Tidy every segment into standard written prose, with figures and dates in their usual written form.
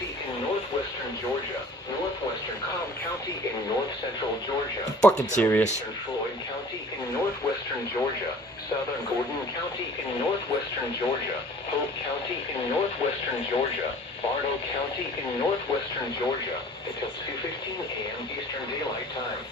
County in northwestern Georgia, northwestern Cobb County in north-central Georgia, Fucking serious. southeastern Floyd County in northwestern Georgia, southern Gordon County in northwestern Georgia, Hope County in northwestern Georgia, Bartow County in northwestern Georgia, until 2:15 a.m. Eastern Daylight Time.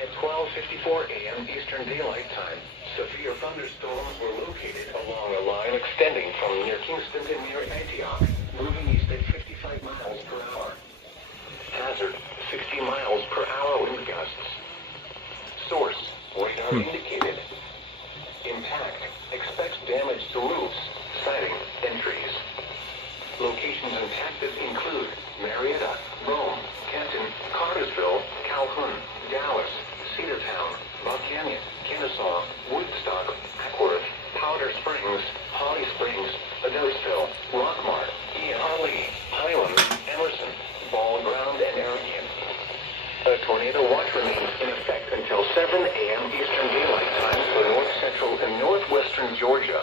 At 12:54 a.m. Eastern Daylight Time, severe thunderstorms were located along a line extending from near Kingston to near Antioch, moving east at 55 miles per hour. Hazard, 60 miles per hour wind gusts. Source, radar indicated. Impact, expects damage to roofs, siding, and trees. Locations impacted include Marietta, Rome, Canton, Cartersville, Calhoun, Dallas, Cedartown, Buck Canyon, Kennesaw, Woodstock, Hackworth, Powder Springs, Holly Springs, Adosville, Rockmart, Harley, Highland, Emerson, Ball Ground, and Arian. A tornado watch remains in effect until 7 a.m. Eastern Daylight Time for north-central and northwestern Georgia.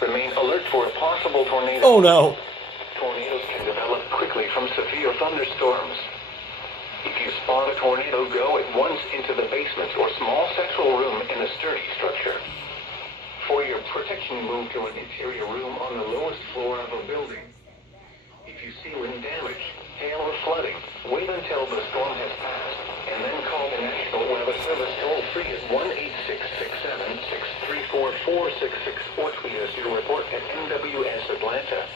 Remain alert for a possible tornado. Oh no. Tornadoes can develop quickly from severe thunderstorms. If you spot a tornado, go at once into the basement or small central room in a sturdy structure. For your protection, move to an interior room on the lowest floor of a building. If you see wind damage, hail, or flooding, wait until the storm has passed, and then call the National Weather Service toll-free at 1-866-7-634-4664 or tweet us your report at NWS Atlanta.